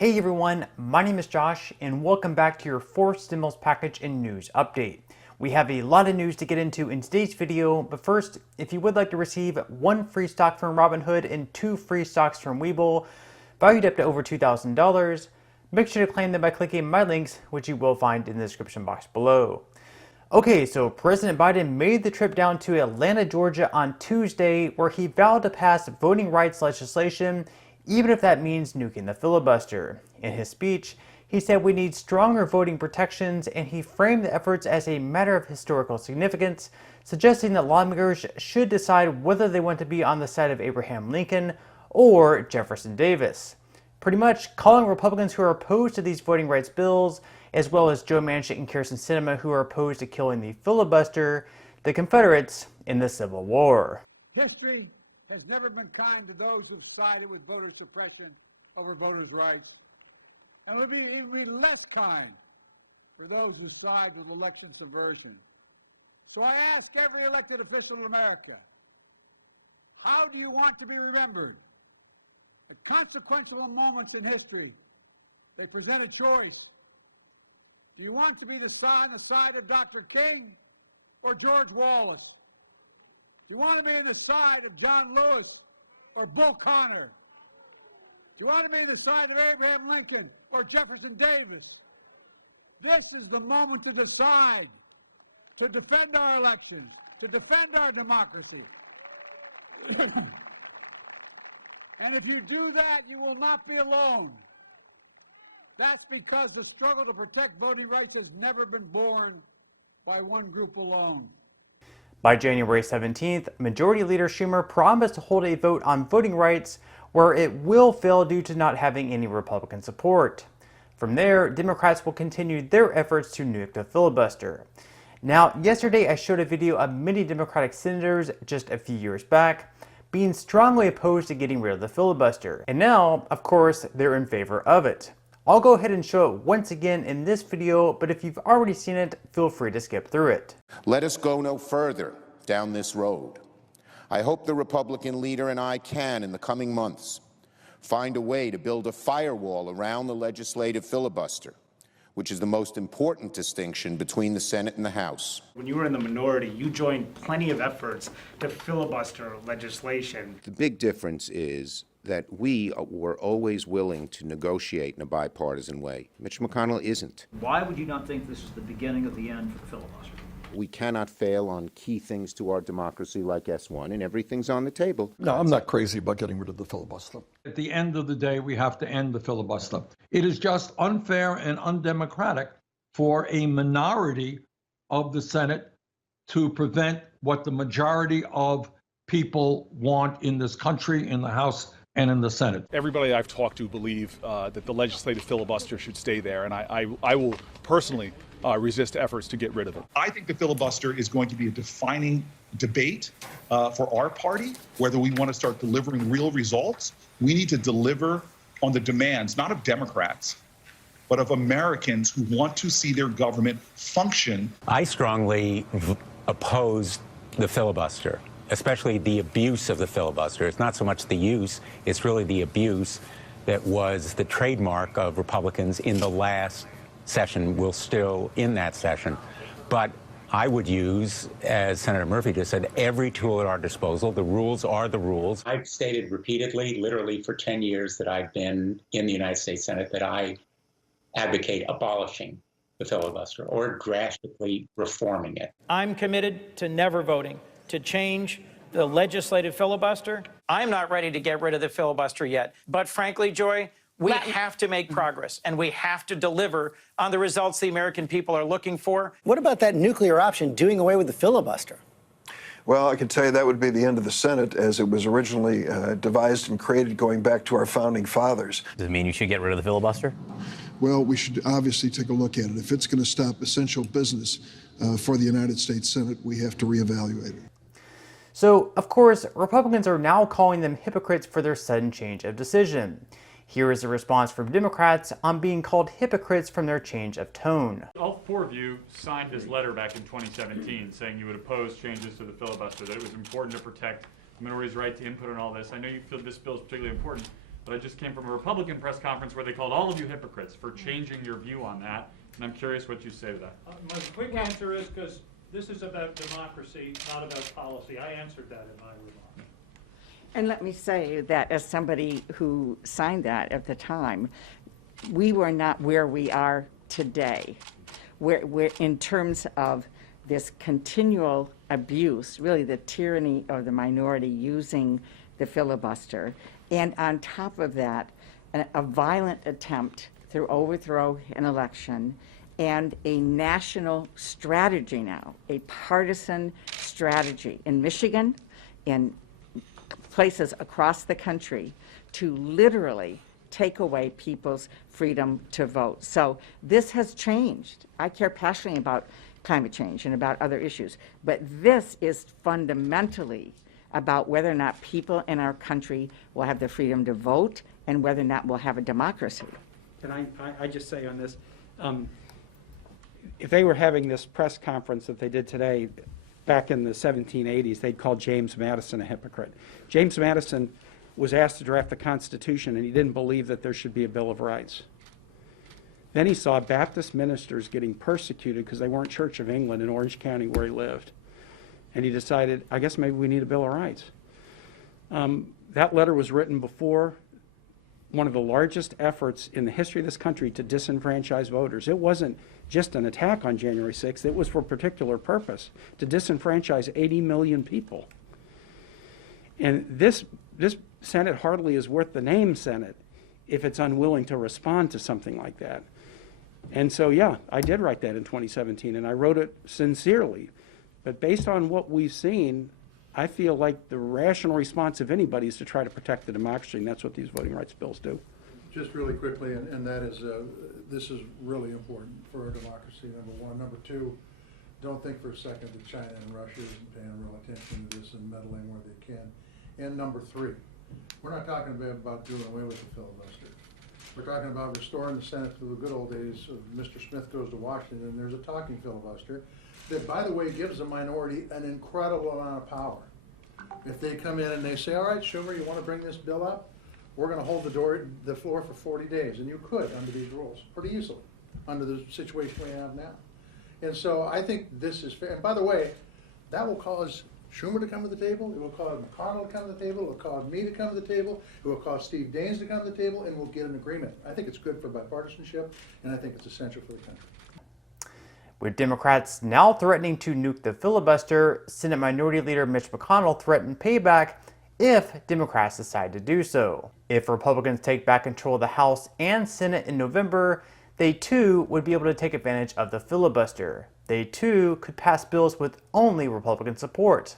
Hey everyone, my name is Josh and welcome back to your fourth stimulus package and news update. We have a lot of news to get into in today's video, but first, if you would like to receive 1 free stock from Robinhood and 2 free stocks from Webull, valued up to over $2,000, make sure to claim them by clicking my links, which you will find in the description box below. Okay, so President Biden made the trip down to Atlanta, Georgia on Tuesday, where he vowed to pass voting rights legislation, even if that means nuking the filibuster. In his speech, he said we need stronger voting protections, and he framed the efforts as a matter of historical significance, suggesting that lawmakers should decide whether they want to be on the side of Abraham Lincoln or Jefferson Davis. Pretty much calling Republicans who are opposed to these voting rights bills, as well as Joe Manchin and Kyrsten Sinema who are opposed to killing the filibuster, the Confederates in the Civil War. History has never been kind to those who've sided with voter suppression over voters' rights, and it'll even be less kind for those who side with election subversion. So I ask every elected official in America, how do you want to be remembered? At consequential moments in history, they present a choice. Do you want to be on the side of Dr. King or George Wallace? Do you want to be on the side of John Lewis or Bull Connor? Do you want to be on the side of Abraham Lincoln or Jefferson Davis? This is the moment to decide, to defend our elections, to defend our democracy. And if you do that, you will not be alone. That's because the struggle to protect voting rights has never been born by one group alone. By January 17th, Majority Leader Schumer promised to hold a vote on voting rights where it will fail due to not having any Republican support. From there, Democrats will continue their efforts to nuke the filibuster. Now, yesterday I showed a video of many Democratic senators just a few years back being strongly opposed to getting rid of the filibuster. And now, of course, they're in favor of it. I'll go ahead and show it once again in this video, but if you've already seen it, feel free to skip through it. Let us go no further down this road. I hope the Republican leader and I can, in the coming months, find a way to build a firewall around the legislative filibuster, which is the most important distinction between the Senate and the House. When you were in the minority, you joined plenty of efforts to filibuster legislation. The big difference is that we were always willing to negotiate in a bipartisan way. Mitch McConnell isn't. Why would you not think this is the beginning of the end for the filibuster? We cannot fail on key things to our democracy like S1, and everything's on the table. No, I'm not crazy about getting rid of the filibuster. At the end of the day, we have to end the filibuster. It is just unfair and undemocratic for a minority of the Senate to prevent what the majority of people want in this country, in the House and in the Senate. Everybody I've talked to believe that the legislative filibuster should stay there, and I will personally resist efforts to get rid of it. I think the filibuster is going to be a defining debate for our party, whether we want to start delivering real results. We need to deliver on the demands, not of Democrats, but of Americans who want to see their government function. I strongly oppose the filibuster, especially the abuse of the filibuster. It's not so much the use, it's really the abuse that was the trademark of Republicans in the last session, will still in that session. But I would use, as Senator Murphy just said, every tool at our disposal. The rules are the rules. I've stated repeatedly, literally for 10 years that I've been in the United States Senate, that I advocate abolishing the filibuster or drastically reforming it. I'm committed to never voting to change the legislative filibuster. I'm not ready to get rid of the filibuster yet. But frankly, Joy, we have to make progress, and we have to deliver on the results the American people are looking for. What about that nuclear option, doing away with the filibuster? Well, I can tell you that would be the end of the Senate as it was originally devised and created going back to our founding fathers. Does it mean you should get rid of the filibuster? Well, we should obviously take a look at it. If it's going to stop essential business for the United States Senate, we have to reevaluate it. So, of course, Republicans are now calling them hypocrites for their sudden change of decision. Here is a response from Democrats on being called hypocrites from their change of tone. All four of you signed this letter back in 2017 saying you would oppose changes to the filibuster, that it was important to protect minorities' right to input and all this. I know you feel this bill is particularly important. but I just came from a Republican press conference where they called all of you hypocrites for changing your view on that, and I'm curious what you say to that. My quick answer is because this is about democracy, not about policy. I answered that in my remarks. And let me say that as somebody who signed that at the time, we were not where we are today, where in terms of this continual abuse, really the tyranny of the minority using the filibuster, and on top of that, a violent attempt to overthrow an election, and a national strategy now, a partisan strategy in Michigan, in places across the country, to literally take away people's freedom to vote. So this has changed. I care passionately about climate change and about other issues, but this is fundamentally about whether or not people in our country will have the freedom to vote and whether or not we'll have a democracy. Can I just say on this, if they were having this press conference that they did today, back in the 1780s, they'd call James Madison a hypocrite. James Madison was asked to draft the Constitution, and he didn't believe that there should be a Bill of Rights. Then he saw Baptist ministers getting persecuted because they weren't Church of England in Orange County where he lived. And he decided, I guess maybe we need a Bill of Rights. That letter was written before one of the largest efforts in the history of this country to disenfranchise voters. It wasn't just an attack on January 6th. It was for a particular purpose, to disenfranchise 80 million people. And this Senate hardly is worth the name Senate if it's unwilling to respond to something like that. And so, yeah, I did write that in 2017, and I wrote it sincerely. But based on what we've seen, I feel like the rational response of anybody is to try to protect the democracy, and that's what these voting rights bills do. Just really quickly, and that is, this is really important for our democracy, number one. Number two, don't think for a second that China and Russia isn't paying real attention to this and meddling where they can. And number three, we're not talking about doing away with the filibuster. We're talking about restoring the Senate to the good old days of Mr. Smith goes to Washington, and there's a talking filibuster that, by the way, gives the minority an incredible amount of power. If they come in and they say, all right, Schumer, you want to bring this bill up? We're going to hold the floor for 40 days. And you could, under these rules, pretty easily, under the situation we have now. And so I think this is fair. And by the way, that will cause Schumer to come to the table, it will cause McConnell to come to the table, it will cause me to come to the table, it will cause Steve Daines to come to the table, and we'll get an agreement. I think it's good for bipartisanship, and I think it's essential for the country. With Democrats now threatening to nuke the filibuster, Senate Minority Leader Mitch McConnell threatened payback if Democrats decide to do so. If Republicans take back control of the House and Senate in November, they too would be able to take advantage of the filibuster. They too could pass bills with only Republican support.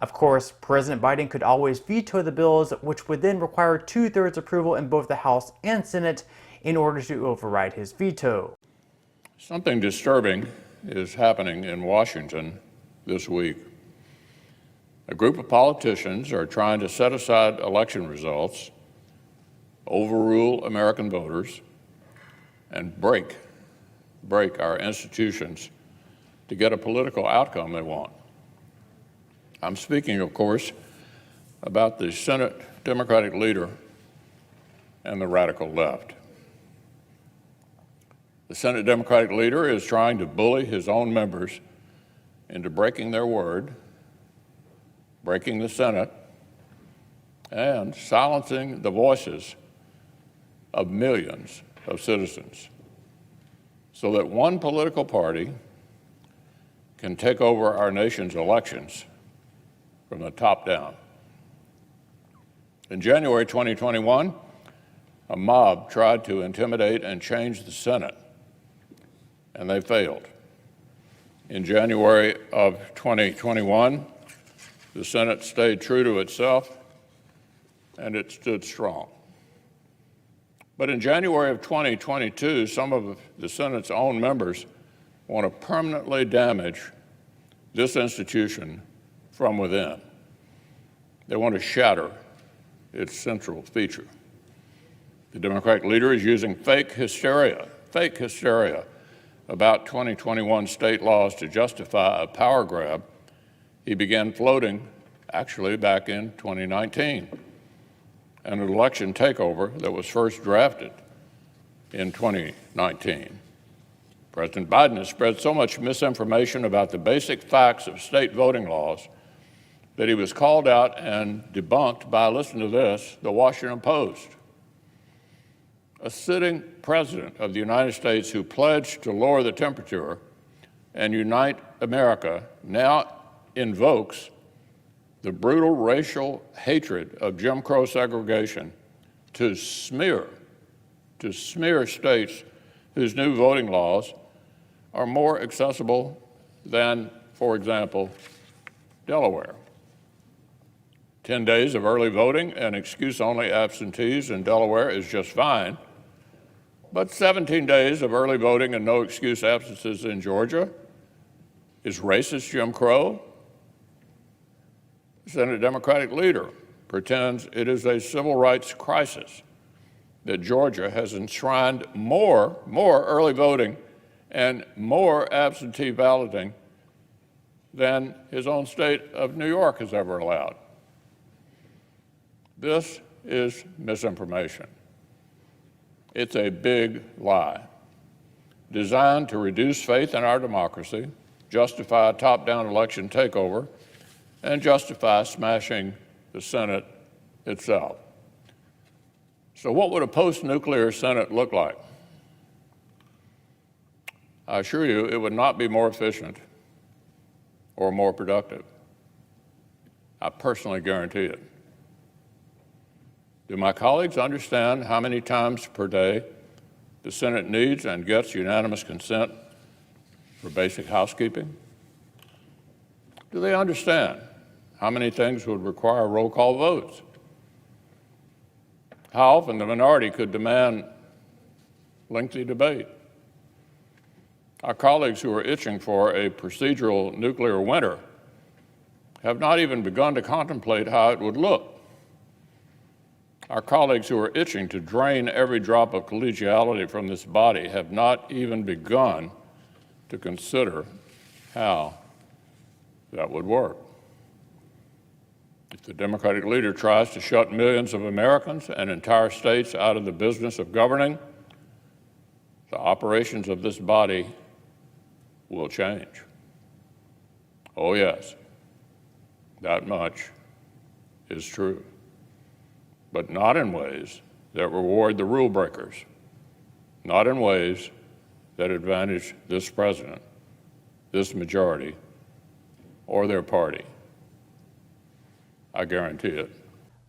Of course, President Biden could always veto the bills, which would then require 2/3 approval in both the House and Senate in order to override his veto. Something disturbing is happening in Washington this week. A group of politicians are trying to set aside election results, overrule American voters, and break our institutions to get a political outcome they want. I'm speaking, of course, about the Senate Democratic leader and the radical left. The Senate Democratic leader is trying to bully his own members into breaking their word, breaking the Senate, and silencing the voices of millions of citizens so that one political party can take over our nation's elections from the top down. In January 2021, a mob tried to intimidate and change the Senate, and they failed. In January of 2021, the Senate stayed true to itself, and it stood strong. But in January of 2022, some of the Senate's own members want to permanently damage this institution from within. They want to shatter its central feature. The Democratic leader is using fake hysteria about 2021 state laws to justify a power grab he began floating actually back in 2019. and an election takeover that was first drafted in 2019. President Biden has spread so much misinformation about the basic facts of state voting laws that he was called out and debunked by, listen to this, the Washington Post. A sitting president of the United States who pledged to lower the temperature and unite America now invokes the brutal racial hatred of Jim Crow segregation to smear states whose new voting laws are more accessible than, for example, Delaware. 10 days of early voting and excuse-only absentees in Delaware is just fine, but 17 days of early voting and no excuse absences in Georgia is racist Jim Crow. The Senate Democratic leader pretends it is a civil rights crisis that Georgia has enshrined more early voting and more absentee balloting than his own state of New York has ever allowed. This is misinformation. It's a big lie designed to reduce faith in our democracy, justify a top-down election takeover, and justify smashing the Senate itself. So what would a post-nuclear Senate look like? I assure you it would not be more efficient or more productive. I personally guarantee it. Do my colleagues understand how many times per day the Senate needs and gets unanimous consent for basic housekeeping? Do they understand how many things would require roll call votes? How often the minority could demand lengthy debate? Our colleagues who are itching for a procedural nuclear winter have not even begun to contemplate how it would look. Our colleagues who are itching to drain every drop of collegiality from this body have not even begun to consider how that would work. If the Democratic leader tries to shut millions of Americans and entire states out of the business of governing, the operations of this body will change. Oh, yes, that much is true, but not in ways that reward the rule breakers, not in ways that advantage this president, this majority, or their party. I guarantee it.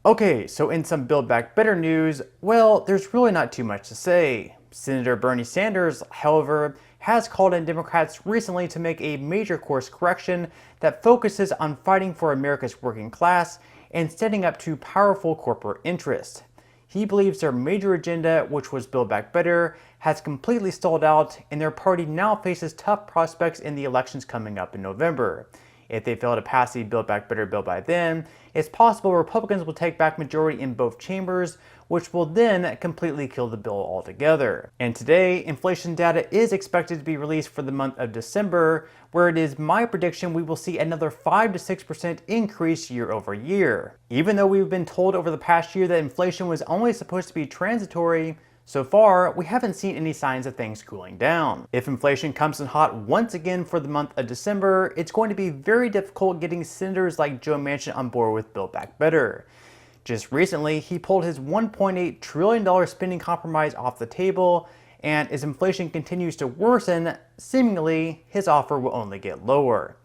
Okay, so in some Build Back Better news, well, there's really not too much to say. Senator Bernie Sanders, however, has called on Democrats recently to make a major course correction that focuses on fighting for America's working class and standing up to powerful corporate interests. He believes their major agenda, which was Build Back Better, has completely stalled out, and their party now faces tough prospects in the elections coming up in November. If they fail to pass the Build Back Better bill by then, it's possible Republicans will take back majority in both chambers, which will then completely kill the bill altogether. And today, inflation data is expected to be released for the month of December, where it is my prediction we will see another 5 to 6% increase year over year. Even though we've been told over the past year that inflation was only supposed to be transitory, so far, we haven't seen any signs of things cooling down. If inflation comes in hot once again for the month of December, it's going to be very difficult getting senators like Joe Manchin on board with Build Back Better. Just recently, he pulled his $1.8 trillion spending compromise off the table, and as inflation continues to worsen, seemingly his offer will only get lower.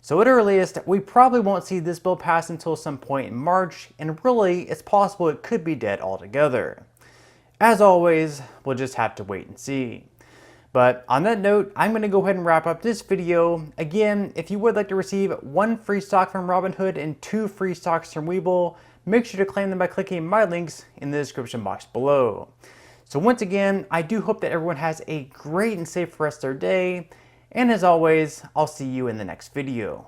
So at earliest, we probably won't see this bill pass until some point in March, and really, it's possible it could be dead altogether. As always, we'll just have to wait and see. But on that note, I'm going to go ahead and wrap up this video. Again, if you would like to receive 1 free stock from Robinhood and 2 free stocks from Webull, make sure to claim them by clicking my links in the description box below. So once again, I do hope that everyone has a great and safe rest of their day. And as always, I'll see you in the next video.